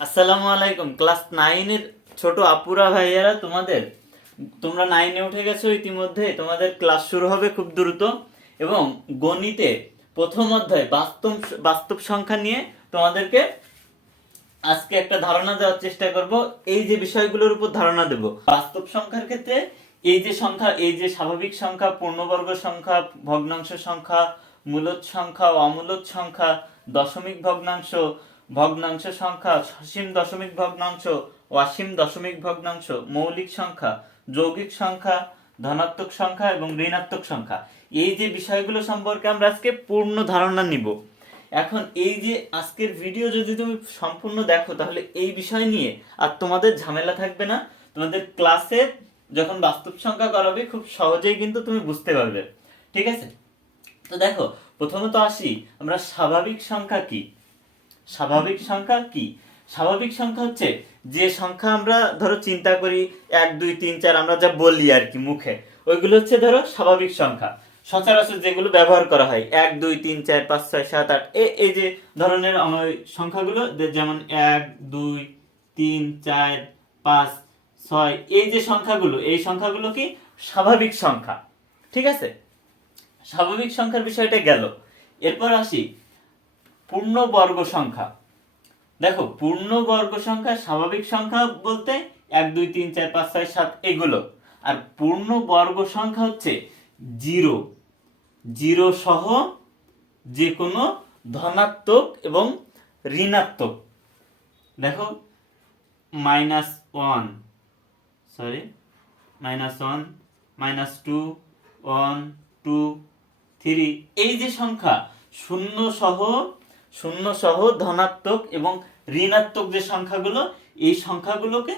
আসসালামু আলাইকুম। ক্লাস 9 এর ছোট আপুরা ভাইয়ারা, তোমরা 9 এ উঠে গেছো ইতিমধ্যে। তোমাদের ক্লাস শুরু হবে খুব দ্রুত এবং গণিতে প্রথম অধ্যায় বাস্তব বাস্তব সংখ্যা নিয়ে তোমাদেরকে আজকে একটা ধারণা দেওয়ার চেষ্টা করব। এই যে বিষয়গুলোর উপর ধারণা দেব বাস্তব সংখ্যার ক্ষেত্রে, এই যে স্বাভাবিক সংখ্যা, পূর্ণবর্গ সংখ্যা, ভগ্নাংশ সংখ্যা, মূলদ সংখ্যা, অমূলদ সংখ্যা, দশমিক ভগ্নাংশ, ভগ্নাংশ সংখ্যা, সসীম দশমিক ভগ্নাংশ, অসীম দশমিক ভগ্নাংশ, মৌলিক সংখ্যা, যৌগিক সংখ্যা, ধনাত্মক সংখ্যা এবং ঋণাত্মক সংখ্যা, এই যে বিষয়গুলো সম্পর্কে আমরা আজকে পূর্ণ ধারণা নিব। এখন এই যে আজকের ভিডিও যদি তুমি সম্পূর্ণ দেখো, তাহলে এই বিষয় নিয়ে আর তোমাদের ঝামেলা থাকবে না। তোমাদের ক্লাসে যখন বাস্তব সংখ্যা করাবে খুব সহজেই কিন্তু তুমি বুঝতে পারবে। ঠিক আছে, তো দেখো, প্রথমত আসি আমরা স্বাভাবিক সংখ্যা কি। স্বাভাবিক সংখ্যা কি? স্বাভাবিক সংখ্যা হচ্ছে যে সংখ্যা আমরা ধরো চিন্তা করি 1 2 3 4, আমরা যা বলি আর কি মুখে, ওইগুলো হচ্ছে ধরো স্বাভাবিক সংখ্যা। সচরাচর যেগুলো ব্যবহার করা হয় 1 2 3 4 5 6 7 8, এই যে ধরনের আমার সংখ্যাগুলো, যেমন 1 2 3 4 5 6, এই যে সংখ্যাগুলো, এই সংখ্যাগুলো কি স্বাভাবিক সংখ্যা। ঠিক আছে, স্বাভাবিক সংখ্যার বিষয়টা গেল। এরপর আসি পূর্ণবর্গ সংখ্যা। দেখো, পূর্ণবর্গ সংখ্যা, স্বাভাবিক সংখ্যা বলতে 1 2 3 4 5 6 7 এগুলো, আর পূর্ণবর্গ সংখ্যা হচ্ছে জিরো, জিরো সহ যে কোনো ধনাত্মক এবং ঋণাত্মক। দেখো, -1, সরি, -1, -2, 1 2 3, এই যে সংখ্যা শূন্য সহ, শূন্য সহ ধনাত্মক এবং ঋণাত্মক যে সংখ্যাগুলো, এই সংখ্যাগুলোকে,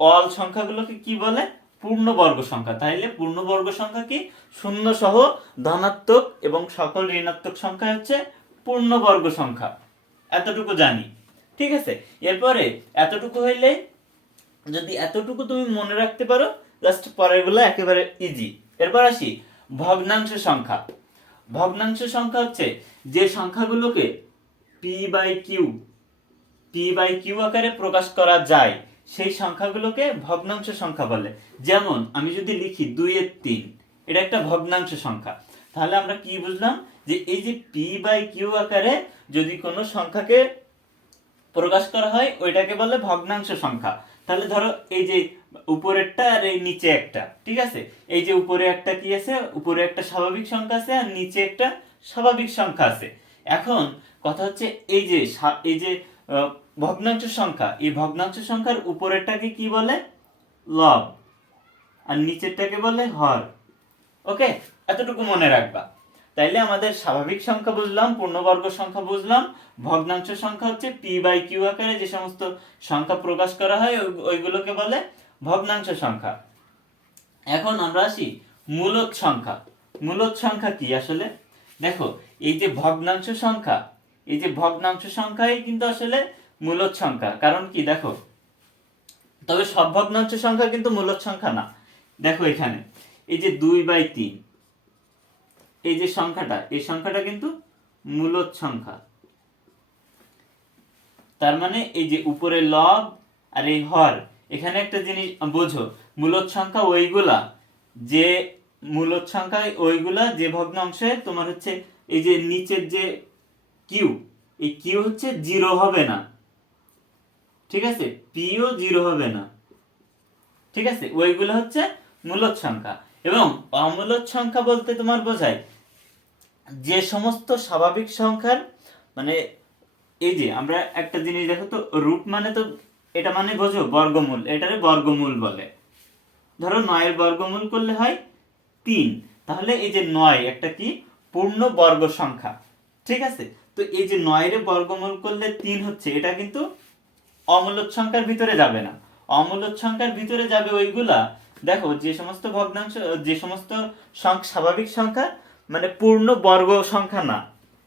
অল সংখ্যাগুলোকে কি বলে? পূর্ণবর্গ সংখ্যা। তাইলে পূর্ণবর্গ সংখ্যা কি? শূন্য সহ ধনাত্মক এবং সকল ঋণাত্মক সংখ্যা হচ্ছে পূর্ণবর্গ সংখ্যা। এতটুকু জানি। ঠিক আছে, এরপরে এতটুকু হইলে, যদি এতটুকু তুমি মনে রাখতে পারো, জাস্ট পরেরগুলো একেবারে ইজি। এরপর আসি ভগ্নাংশ সংখ্যা। ভগ্নাংশ সংখ্যা হচ্ছে যে সংখ্যাগুলোকে পি বাই কিউ আকারে প্রকাশ করা যায়, সেই সংখ্যাগুলোকে ভগ্নাংশ সংখ্যা বলে। যেমন আমি যদি লিখি 2 এর 3, এটা একটা ভগ্নাংশ সংখ্যা। তাহলে আমরা কি বুঝলাম? যে এই যে পি/কিউ আকারে যদি কোনো সংখ্যাকে প্রকাশ করা হয়, ওইটাকে বলে ভগ্নাংশ সংখ্যা। তাহলে ধরো এই যে উপরেরটা আর এই নিচে একটা, ঠিক আছে, এই যে উপরে একটা কি আছে, উপরে একটা স্বাভাবিক সংখ্যা আছে আর নিচে একটা স্বাভাবিক সংখ্যা আছে। এখন কথা হচ্ছে এই যে ভগ্নাংশ সংখ্যা, এই ভগ্নাংশ সংখ্যার উপরেরটাকে কি বলে? লব, আর নিচেরটাকে বলে হর। ওকে, এতটুকু মনে রাখবা। তাইলে আমাদের স্বাভাবিক সংখ্যা বুঝলাম, পূর্ণবর্গ সংখ্যা বুঝলাম, ভগ্নাংশ সংখ্যা হচ্ছে পি/কিউ আকারে যে সমস্ত সংখ্যা প্রকাশ করা হয় ওইগুলোকে বলে ভগ্নাংশ সংখ্যা। এখন আমরা আসি মূলদ সংখ্যা। মূলদ সংখ্যা কি আসলে? দেখো, এই যে ভগ্নাংশ সংখ্যা, এই যে ভগ্নাংশ সংখ্যাই কিন্তু আসলে মূলদ সংখ্যা। কারণ কি? দেখো, তবে সব ভগ্নাংশ সংখ্যা কিন্তু মূলদ সংখ্যা না। দেখো এখানে এই যে 2/3, এই যে সংখ্যাটা, এই সংখ্যাটা কিন্তু মূলদ সংখ্যা। তার মানে এই যে উপরে লব আর এই হর, এখানে একটা জিনিস বোঝো, মূলদ সংখ্যা ওইগুলা, যে মূলদ সংখ্যা ওইগুলা যে ভগ্নাংশে তোমার হচ্ছে এই যে নিচের যে কিউ, এই কিউ হচ্ছে জিরো হবে না। ঠিক আছে, পিও জিরো হবে না। ঠিক আছে, ওইগুলো হচ্ছে মূলদ সংখ্যা। এবং অমূলদ সংখ্যা বলতে তোমার বোঝায় যে সমস্ত স্বাভাবিক সংখ্যার, মানে এই যে আমরা একটা জিনিস দেখো তো, রুট মানে তো এটা মানে বোঝো বর্গমূল, এটারে বর্গমূল বলে। ধরো 9 এর বর্গমূল করলে হয় 3, তাহলে এই যে 9 একটা কি পূর্ণ বর্গ সংখ্যা। ঠিক আছে, তো এই যে 9 এর বর্গমূল করলে 3 হচ্ছে, এটা কিন্তু অমূলদ সংখ্যার ভিতরে যাবে না। অমূলদ সংখ্যার ভিতরে যাবে ওইগুলা, দেখো যে সমস্ত ভগ্নাংশ, যে সমস্ত স্বাভাবিক সংখ্যা মানে পূর্ণ বর্গ সংখ্যা না,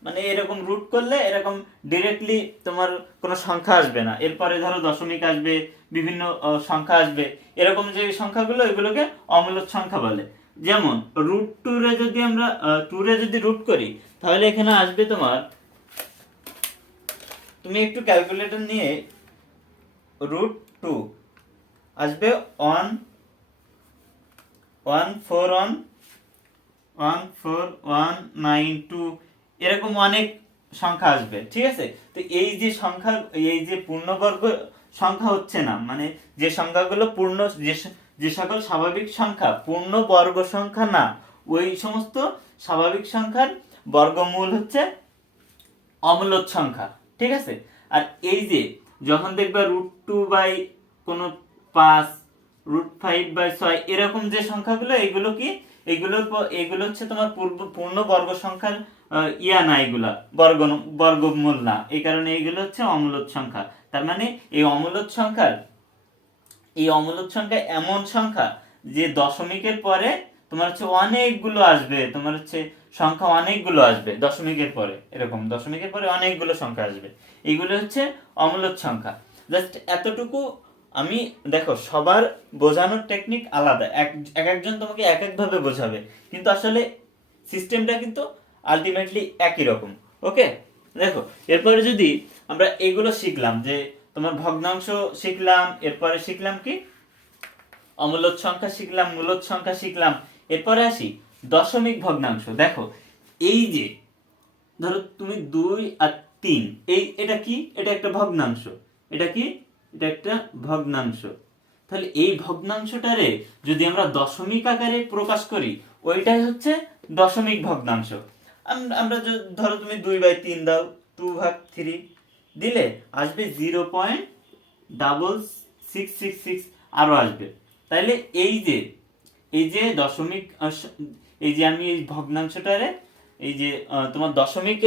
মানে এরকম রুট করলে এরকম ডিরেক্টলি তোমার কোনো সংখ্যা আসবে না, এরপরে ধরো দশমিক আসবে, বিভিন্ন সংখ্যা আসবে, এরকম যে সংখ্যাগুলো, এগুলোকে অমূলদ সংখ্যা বলে। যেমন √2 যদি আমরা 2 যদি রুট করি, তাহলে এখানে আসবে তোমার, তুমি একটু ক্যালকুলেটর নিয়ে √2 আসবে 14192 এরকম অনেক সংখ্যা আসবে, ঠিক আছে। তো এই যে সংখ্যা, এই যে পূর্ণবর্গ সংখ্যা হচ্ছে না, মানে যে সংখ্যাগুলো পূর্ণ, যে সকল স্বাভাবিক সংখ্যা পূর্ণ বর্গ সংখ্যা না, ওই সমস্ত স্বাভাবিক সংখ্যার বর্গমূল হচ্ছে অমূলদ সংখ্যা, ঠিক আছে। আর এই যে যখন দেখবা √2 বাই কোনো 5, √5/6 এরকম যে সংখ্যাগুলো, এগুলো কি, এগুলো হচ্ছে তোমার পূর্ণ বর্গ সংখ্যার ইয়া না, এগুলা বর্গমূল না, এই কারণে এগুলো হচ্ছে অমূলদ সংখ্যা। তার মানে এই অমূলদ সংখ্যা এমন সংখ্যা যে দশমিকের পরে তোমার হচ্ছে অনেকগুলো আসবে, তোমার হচ্ছে সংখ্যা অনেকগুলো আসবে দশমিকের পরে, এরকম দশমিকের পরে অনেকগুলো সংখ্যা আসবে, এগুলো হচ্ছে অমূলদ সংখ্যা। জাস্ট এতটুকু আমি, দেখো সবার বোঝানোর টেকনিক আলাদা, একজন তোমাকে এক ভাবে বোঝাবে, কিন্তু আসলে সিস্টেমটা কিন্তু আলটিমেটলি একই রকম। ওকে, দেখো এরপরে যদি আমরা এগুলো শিখলাম, যে তোমার ভগ্নাংশ শিখলাম, এরপরে শিখলাম কি অমূলদ সংখ্যা শিখলাম, মূলদ সংখ্যা শিখলাম, এরপরে আসি দশমিক ভগ্নাংশ। দেখো এই যে ধরো তুমি 2 আর 3, এটা কি, এটা একটা ভগ্নাংশ, এটা কি, এটা একটা ভগ্নাংশ। তাহলে এই ভগ্নাংশটারে যদি আমরা দশমিক আকারে প্রকাশ করি, ওইটাই হচ্ছে দশমিক ভগ্নাংশ। আমরা ধরো তুমি 2/3 দাও, 2/3 দিলে আসবে 0.6666 আরো আসবে। তাইলে এই যে দশমিক, এই যে আমি এই ভগ্নাংশটারে এই যে তোমার দশমিক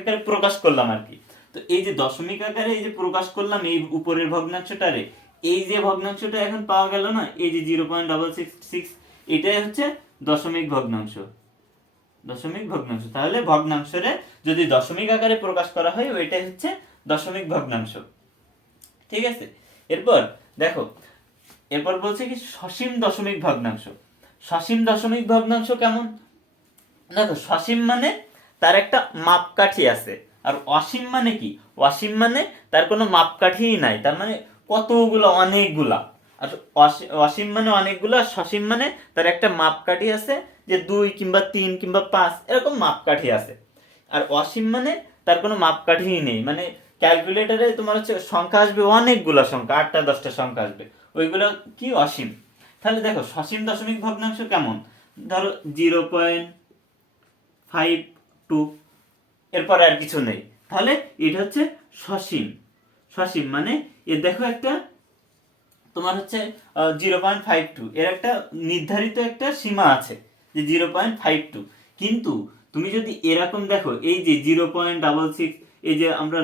আকারে প্রকাশ করলাম আর কি। তো এই যে দশমিক আকারে এই যে প্রকাশ করলাম এই উপরের ভগ্নাংশটারে, এই যে ভগ্নাংশটা এখন পাওয়া গেল না, এই যে 0.666, এটাই হচ্ছে দশমিক ভগ্নাংশ। তাহলে ভগ্নাংশরে যদি দশমিক আকারে প্রকাশ করা হয়, ওইটাই হচ্ছে দশমিক ভগ্নাংশ, ঠিক আছে। এরপর দেখো, এরপর বলছে কি সসীম দশমিক ভগ্নাংশ। সসীম দশমিক ভগ্নাংশ কেমন? দেখো সসীম মানে তার একটা মাপকাঠি আছে, আর অসীম মানে কি, অসীম মানে তার কোনো মাপকাঠিই নাই, তার মানে কতগুলো, অনেকগুলা। আর অসীম মানে অনেকগুলো, আর সসীম মানে তার একটা মাপকাঠি আছে, যে 2 কিংবা 3 কিংবা 5 এরকম মাপকাঠি আছে। আর অসীম মানে তার কোনো মাপকাঠিই নেই, মানে ক্যালকুলেটরে তোমার হচ্ছে সংখ্যা আসবে অনেকগুলো সংখ্যা, 8টা 10টা সংখ্যা আসবে, ওইগুলো কি অসীম। তাহলে দেখো সসীম দশমিক ভগ্নাংশ কেমন, ধরো 0.52, এরপর আর কিছু নেই, তাহলে এটা হচ্ছে সসীম। সসীম মানে দেখো একটা তোমার হচ্ছে 0.52, এর একটা নির্ধারিত একটা সীমা আছে যে 0.52, কিন্তু তুমি যদি এরকম দেখো, এই যে 0.66, এই যে আমরা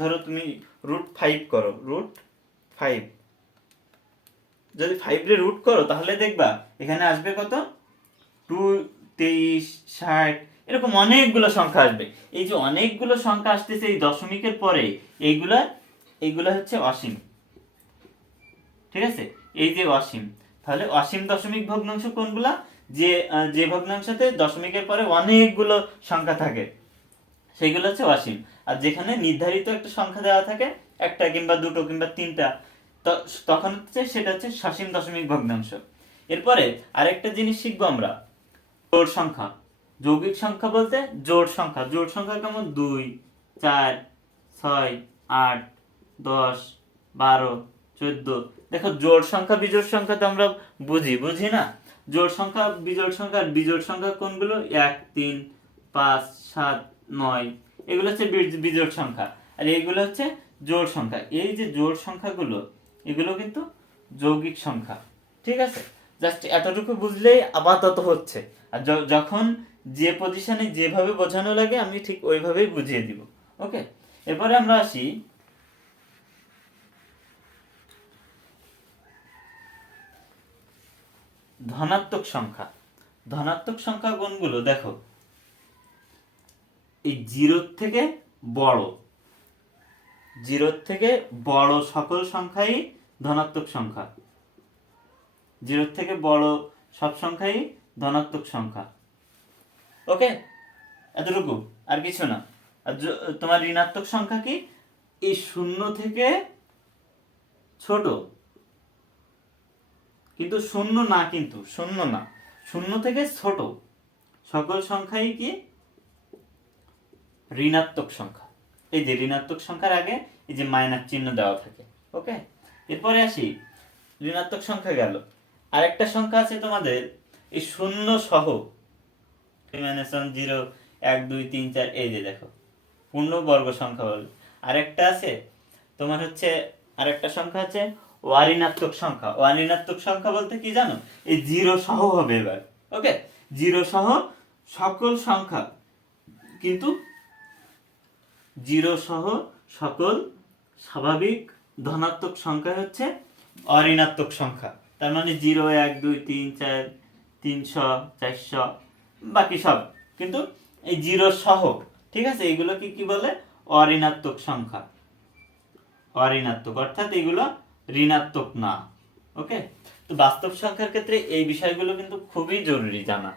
ধরো তুমি √5 করো, √5, যদি 5 রে রুট করো তাহলে দেখবা এখানে আসবে কত, 2, 23, 60, এরকম অনেকগুলো সংখ্যা আসবে। এই যে অনেকগুলো সংখ্যা আসতেছে এই দশমিকের পরে, এইগুলা হচ্ছে অসীম, ঠিক আছে, এই যে অসীম। তাহলে অসীম দশমিক ভগ্নাংশ কোনগুলা, যে ভগ্নাংশতে দশমিকের পরে অনেকগুলো সংখ্যা থাকে, সেইগুলো হচ্ছে অসীম। আর যেখানে নির্ধারিত একটা সংখ্যা দেওয়া থাকে, একটা কিংবা দুটো কিংবা তিনটা, তখন হচ্ছে সেটা হচ্ছে সসীম দশমিক ভগ্নাংশ। এরপরে আরেকটা জিনিস শিখবো আমরা, জোড় সংখ্যা। যৌগিক সংখ্যা বলতে জোড় সংখ্যা। জোড় সংখ্যা কেমন, 2, 4, 6, 8, 10, 12, 14। দেখো জোড় সংখ্যা বিজোড় সংখ্যা তো আমরা বুঝি না। জোড় সংখ্যা বিজোড় সংখ্যা, আর বিজোড় সংখ্যা কোনগুলো, 1, 3, 5, 7, 9, এগুলো হচ্ছে বিজোড় সংখ্যা, আর এইগুলো হচ্ছে জোড় সংখ্যা। এই যে জোড় সংখ্যাগুলো, এগুলো কিন্তু যৌগিক সংখ্যা, ঠিক আছে। জাস্ট এতটুকু বুঝলেই আপাতত হচ্ছে, আর যখন যে পজিশনে যেভাবে বোঝানো লাগে আমি ঠিক ওইভাবেই বুঝিয়ে দিব। ওকে, এরপরে আমরা আসি ধনাত্মক সংখ্যা। ধনাত্মক সংখ্যা কোনগুলো, দেখো এই জিরোর থেকে বড় সকল সংখ্যাই ধনাত্মক সংখ্যা। জিরোর থেকে বড় সব সংখ্যাই ধনাত্মক সংখ্যা। ওকে, এতটুকু, আর কিছু না। আর তোমার ঋণাত্মক সংখ্যা কি, এই 0 থেকে ছোট, কিন্তু শূন্য না, কিন্তু শূন্য না, শূন্য থেকে ছোট সকল সংখ্যাই কি ঋণাত্মক সংখ্যা। এই যে ঋণাত্মক সংখ্যার আগে এই যে মাইনাস চিহ্ন দেওয়া থাকে। ওকে, এরপরে আসি, ঋণাত্মক সংখ্যা গেল। আরেকটা সংখ্যা আছে তোমাদের এই শূন্য সহ, 0, 1, 2, 3, 4, এই যে দেখো পূর্ণবর্গ সংখ্যা বলে। আরেকটা আছে তোমার হচ্ছে, আরেকটা সংখ্যা আছে অঋণাত্মক সংখ্যা। অঋণাত্মক সংখ্যা বলতে কি জানো, এই জিরো সহ হবে এবার। ওকে, জিরো সহ সকল সংখ্যা, কিন্তু জিরো সহ সকল স্বাভাবিক ধনাত্মক সংখ্যা হচ্ছে অঋণাত্মক সংখ্যা। তার মানে 0, 1, 2, 3, 4, 300, 400, বাকি সব কিন্তু এই জিরো সহ, ঠিক আছে, এগুলোকে কি বলে, অঋণাত্মক সংখ্যা। অঋণাত্মক অর্থাৎ এগুলো ঋণাত্মক না। ওকে, তো বাস্তব সংখ্যার ক্ষেত্রে এই বিষয়গুলো কিন্তু খুবই জরুরি জানা।